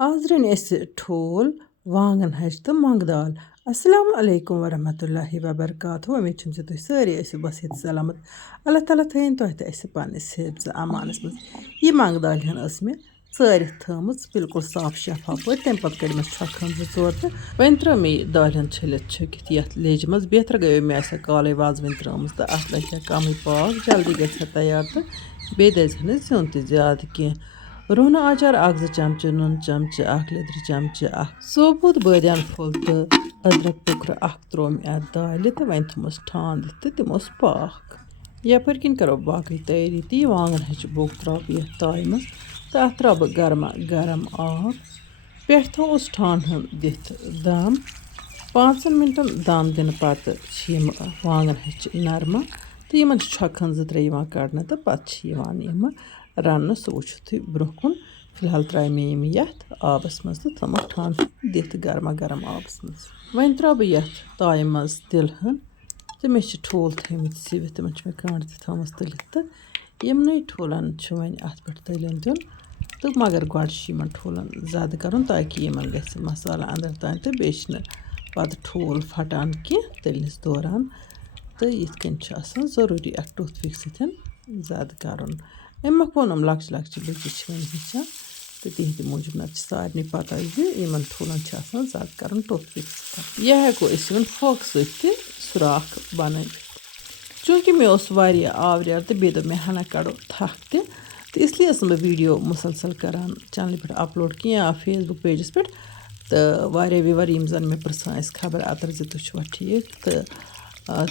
आज रन ठोल वांगन हज तो मंग दाल। अस्सलाम वालेकुम वरहमतुल्लाहि वबरकातुहू। उम्मीद छम तुम सारी बस ये सलामत। अल्लाह ताला थन तुह तो पन्निस हिफ्ज़ अमानस मज। यह मंग दाल मे चारित थमज बिल्कुल साफ शफाफ पे तम पे कड़ मे छन जो चोर तो वन त्रो मे दाल छलित छुकित ये लेज मज बेहतर गयो मे काले वाजवन त्रमज तो अत लगे कम पाक जल्दी ग तैयार तो बे दजन ज़्युन तो ज्यादा कह रोहन आचार 1-2 चमचे नून चमचे 1 लिदर चमचे सोबुत बादियान फुल तो अदरक टुकर त्रो मे अत दाल तो वन थमस ठान तो तम पाक। यपर किन करो बाकी तैयारी तो यह वांगन हच बोग त्रो ये ताय मज तो अत त्रो बह गर्मा गर्म आब पे थोस ठान दिथ दम 5 मिनटन दम दिन पत वांगन हच नरमा तो इन छकन 2-3 कड़न तो पे रन सह वो ब्रो कुन फिलहाल त्रा मे ये आबस मज तो थम ठान दिथ गर्मा गर्म आबस मज वन त्रा बह ये ताय मज तिल तो मे ठोल थमित सिवित तम मे कंड तम तलित तो यमन ठोलन वन अत पे तलन दिन तो मगर गड ठोलन ज्यादा कर ताकि इन ग मसाला अंदर तान तो बे पत ठोल फटान कह तलनस दौरान तो ये जरूरी अ टूथपिक सतन ज्यादा कर अम वोनम लक्च लक्च बच्चे वन हेचान तो तिहद मूजूब ना सारे पता इन ठोलन ज्यादा कर टूथपिक यह हेको फोक सुराख बन चूँकि मे आवरियार तो बे मे हना कड़ो थक तो इसलिए बह वीडियो मुसलसल करान चैनल पे अपलोड की या फेसबुक पेजस पे तो व्यूवर जन मे पृछान खबर अतर तुवा ठीक तो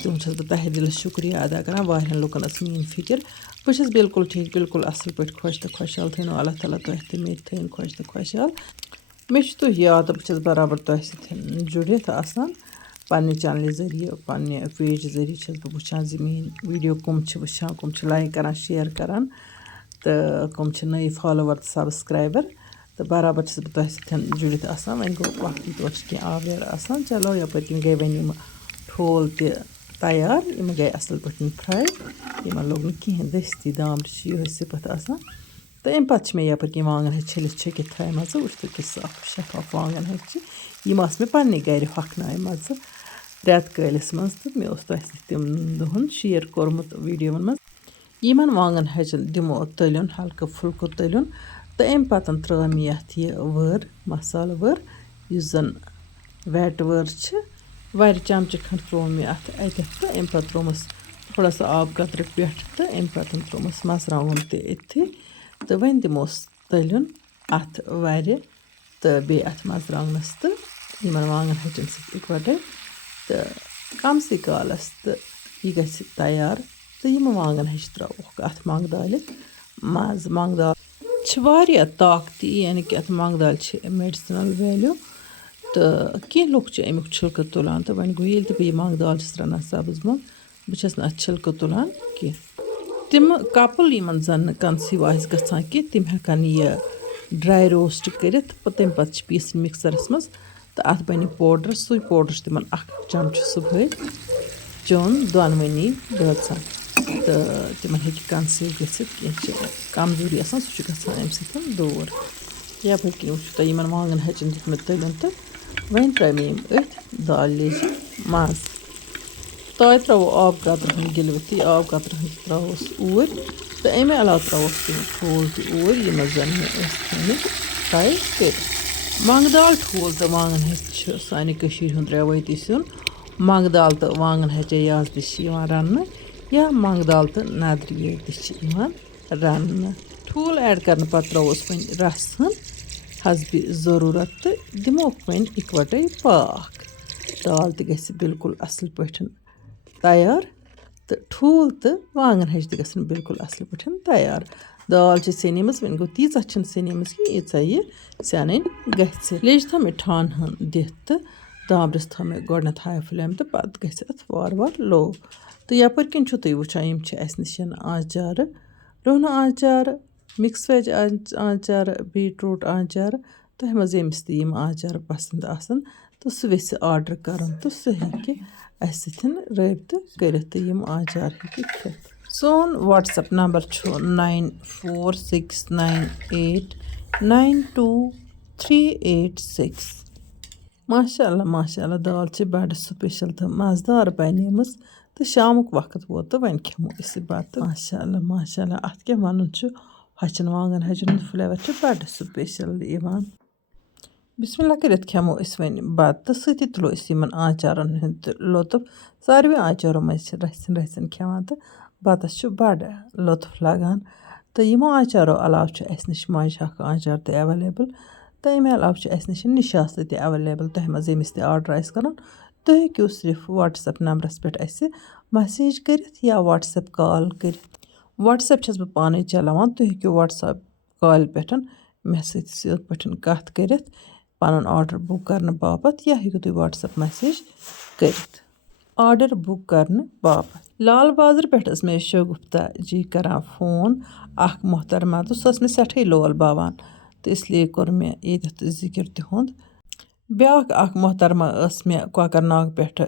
तुम बह तहे दिल शुक्रिया अदा करान लुकन मीन फिक्र बस बिल्कुल ठीक बिल्कुल असल पे खुश तो खुशहाल थो अल्लाह ताला तुह तो मे थन खुश तो खुशहाल मे तुह याद बस बराबर तुह जुड़ित पन्ने चैनल जरिए पन्ने पेज जरिए बह वुचान मीन वीडियो कम वुचान कम लाइक करान शेयर करान तो कम नई फॉलोवर तो सब्सक्राइबर तो बराबर बह तुह जुड़ित वन गो वक्त तौर कह आवरियर चलो यपर गई वन ठोल तैयार गई असल पे फ्राई इन लोग कहें दस्ती दामर यह सिपत तो अम पे मे यपर कह वांगन हज छलित छकित थम वुच साफ शफाफ वांगन हज मे पन्ने गर हखन रेत कलिस मज तो मे तुह तम दोहन शेयर कोर्मुत वीडियो मज इन वांगन हजन दिमो तलन हल्का फुल्का तलन तो अम पतन त्रा मे ये वर मसाल वर इस जन वेट वर वार चमचे खंड त्रो मे अत तो अम पे त्रोमस थोड़ा सा आब कतर पे तो अम पे त्रोमस मसरावन तथि तो वन दिमोस तलन अत वार तो बे अत मसरावनस तो इन वांगन हजन इकवटे तो कम से कालस तो यह ग तैयार तो यम वांगन हज त्रोक अत मंग दाल मज मंग दाल ताकती यानी कि अत मंग दाल मेडिसिनल वैल्यू तो कह लुक अमुक छिलक तुलान तो वन गो ये बह मंग दाल राना सब्ज मज बस ना छिलक तुलान कह तम कपल इन जन कंसीव गसान कह तम हेकन यह ड्राई रोस्ट कर तम पे पीस मिक्सरस मज तो अत बन पाउडर सू पाउडर तम 1 चमच सुबह चोन दोनवनी बचन तो तम हे कंसीव गह कमजोरी सह अम दूर यपर कन वो तुम वांगन हजन दिखमे तलन तो वन त्रा मे दाल लेज मज ताय त्रो आब कतर गिलवित आब कतर त्रोस ऊर तो अमे अलाव त्रोस ठोल तूर जन मे फ्राई कर मंग दाल ठोल तो वांगन हज सानि हूँ रेवायती सुन मंग दाल तो वांगन हज याज रन या मंग दाल तो नदर रन ठोल ऐड कर पे त्रोस वन रस हसबी ज़रूरत तो दिमोक वन इकवटे पाक दाल तो बिल्कुल असल पे तैयार तो ठोल तो वांगन हज तो बिल्कुल असल पे तैयार दाल सेनीम वन गो तीचा सेनीम कि यीचा यह सन गेज थो मे ठान दिथ तो दामरस थो मे गोडनथ हाई फ्लेम तो पे गत वार वार लो तो यपर किन तुम वुचान यम निश आचार रोहन आचार मिक्स वेज आचार बीटरूट आचार तह मज यमिस तम आचार पसंद तो सह वेस आर्डर कर तो सह हे रबित कर तो यम आचार हे सोन व्हाट्सएप नंबर 94698922 386 माशाअल्लाह दाल छ बड़ स्पेशल तो मज़ेदार बनेमस तो शामुक वक्त वोत तो वन खेमो इस बात माशाअल्लाह अत क्या वनुन छ हचन वांगन हजन फ्लेवर छ बड़ स्पेशल इवान बिस्मिल्लाह करित खेमो इस वन बत तो सती तुलो इस यमन आचारन हंद लुत्फ सारवे आचारों मज रसन रसन खेवान तो बतस छ बड़ लुत्फ लगान तो यमो आचारों अलाव छ अस निश माज हक आचार तो अवेलेबल तो अमे अलाव छ अस निश निशास्त तो अवेलेबल तह मज यमिस तो आर्डर आस करन तो हेक्यो सिर्फ व्हाट्सएप नंबरस पे अस मैसेज करित या व्हाट्सएप कॉल करित व्हाट्सएप छस बह पाने चलावान तो हेक्यो व्हाट्सएप कॉल पे मे सीध पे कत करित पन आर्डर बुक करने बापत या हेक्यो तुम व्हाट्सएप मैसेज करित आर्डर बुक करने बापत लाल बाजार पे मे शगुफ्ता जी करान फोन अख मोहतरमा तो सस मे सठे लोल बावान तो इसलिए कोर मे ये जिक्र तिहुंद ब्याक अख मोहतरमा मे कोकरनाग पे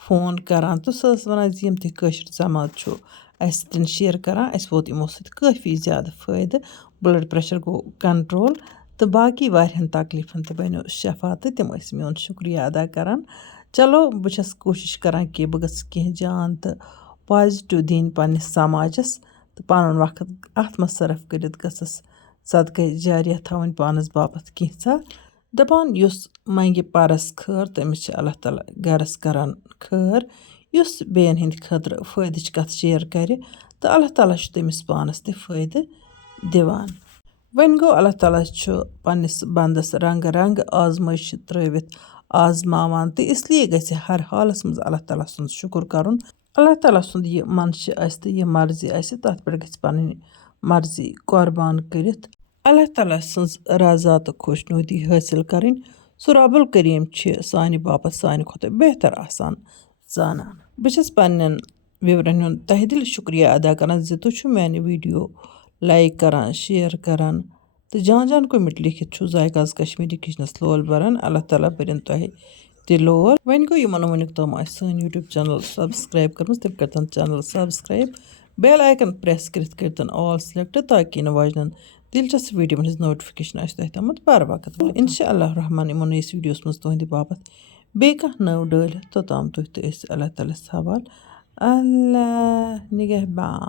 फोन करान तो सस वनान यम तह कशर जमात छु अस सतन शेयर करान अस वोत यमो सत काफ़ी ज़्यादा फ़ायदे ब्लड प्रेशर गो कंट्रोल तो बाकी वारियान तकलीफन तो बनो शफा तो तम मेन शुक्रिया अदा करान चलो बस कोशिश करान कि बह गह जान तो पॉजिटिव दिन पन्निस समाजस तो पन वक्त अत मज सर्फ करित गसस सदका जारिया थवन पानस बापत कैसा दपान युस मंगे परस खर तमिस अल्लाह ताला गरस करान खर युस बेन हिंद खतर फ़ायदच कथ शेयर करे तो अल्लाह ताला तमिस पानस ते फ़ायदे दिवान वन गो अल्लाह ताला पन्निस बंदस रंग रंग आजमाइश त्रवित आजमावान तो इसलिए गसे हर हालस मज अल्लाह ताला सुंद शुक्र करुन अल्लाह ताला सुंद ये मनश तो ये मर्जी तथ पे गस पन मर्जी कुर्बान करित अल्लाह ताला सज रजा तो खुशनुदी हासिल करें सो रब्बुल करीम सानि बापत सानि खुद बेहतर आसान जानान बस पन्न व्यूअरन हुंद तहे दिल शुक्रिया अदा करान ज तुम मैंने वीडियो लाइक करान शेयर करान तो जान जान कमेंट लिखित छु जायकाज कश्मीरी किचनस लोल बरन अल्लाह ताला बरन तहे ते लोल वन गो यमन वनिक तम सन यूट्यूब चैनल सब्सक्राइब कर तम कर channel subscribe bell icon press कर ऑल सिलेक्ट ताकि न वजन दिलचस्प वीडियो हज नोटिफिकेशन तह तमत बर वक्त इंशाअल्लाह रहमान इमो नईस वीडियोस मज तुहद बापत बे कह नव डाल तोताम तुह तो अल्लाह ताला हवाल अल्लाह निगहबान।